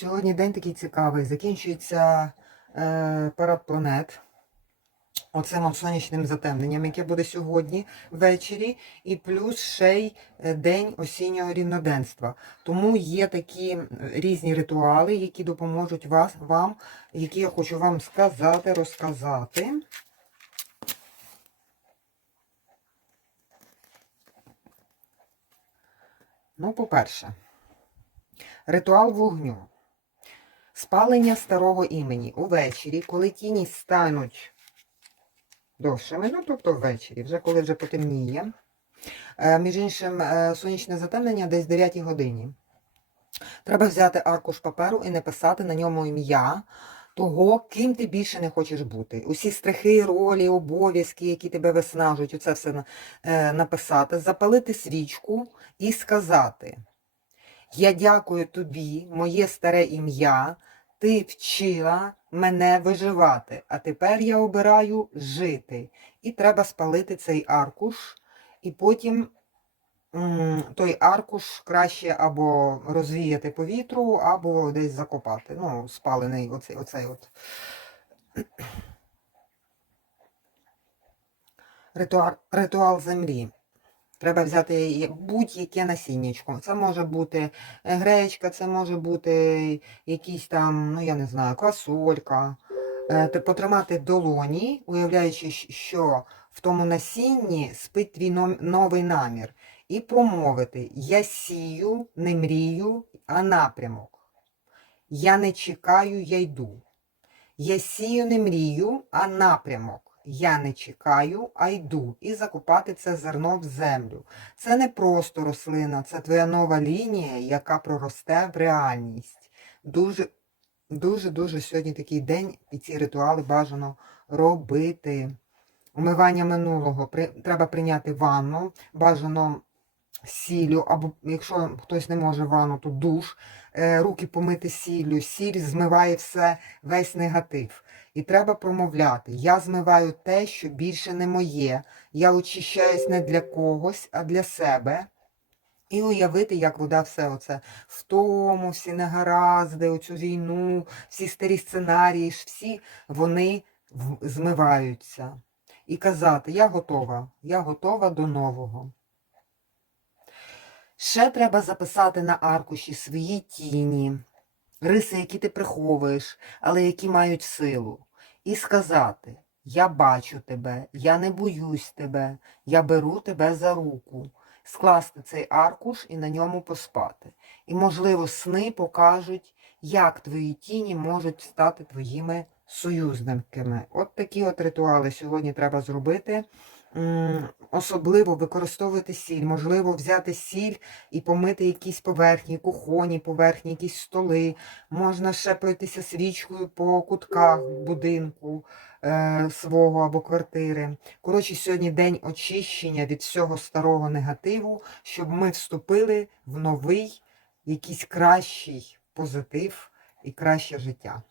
Сьогодні день такий цікавий. Закінчується е, парад планет. Оцим сонячним затемненням, яке буде сьогодні ввечері, і плюс ще й е, день осіннього рівноденства. Тому є такі різні ритуали, які допоможуть вас, вам, які я хочу вам сказати, розказати. Ну, по-перше, ритуал вогню. Спалення старого імені увечері, коли тіні стануть довшими, ну тобто ввечері, вже коли вже потемніє. Е, Між іншим, е, сонячне затемнення десь в 9 годині. Треба взяти аркуш паперу і написати на ньому ім'я того, ким ти більше не хочеш бути. Усі страхи, ролі, обов'язки, які тебе виснажують, оце все е, написати, запалити свічку і сказати. Я дякую тобі, моє старе ім'я. Ти вчила мене виживати, а тепер я обираю жити. І треба спалити цей аркуш, і потім той аркуш краще або розвіяти по вітру, або десь закопати. Ну, спалений оцей, оцей от. Ритуал, ритуал землі. Треба взяти будь-яке насіннячко. Це може бути е, гречка, це може бути якийсь там, ну я не знаю, квасолька. Е, потримати долоні, уявляючи, що в тому насінні спить твій новий намір. І промовити: Я сію, не мрію, а напрямок. Я не чекаю, я йду. Я сію, не мрію, а напрямок. Я не чекаю, а йду. І закопати це зерно в землю. Це не просто рослина, це твоя нова лінія, яка проросте в реальність. Дуже, дуже, дуже сьогодні такий день, і ці ритуали бажано робити. Умивання минулого. Треба прийняти ванну, бажано сіллю, або якщо хтось не може ванну, то душ, е, руки помити сіллю. Сіль змиває все, весь негатив. І треба промовляти: я змиваю те, що більше не моє. Я очищаюсь не для когось, а для себе. І уявити, як вода все оце втому, всі негаразди, оцю війну, всі старі сценарії, всі вони змиваються. І казати, я готова, я готова до нового. Ще треба записати на аркуші свої тіні, риси, які ти приховуєш, але які мають силу. І сказати: Я бачу тебе, я не боюсь тебе, я беру тебе за руку. Скласти цей аркуш і на ньому поспати. І, можливо, сни покажуть, як твої тіні можуть стати твоїми союзниками. От такі от ритуали сьогодні треба зробити. Особливо використовувати сіль, можливо, взяти сіль і помити якісь поверхні, кухонні поверхні, якісь столи. Можна ще свічкою по кутках будинку е, свого або квартири. Коротше, сьогодні день очищення від всього старого негативу, щоб ми вступили в новий, якийсь кращий позитив і краще життя.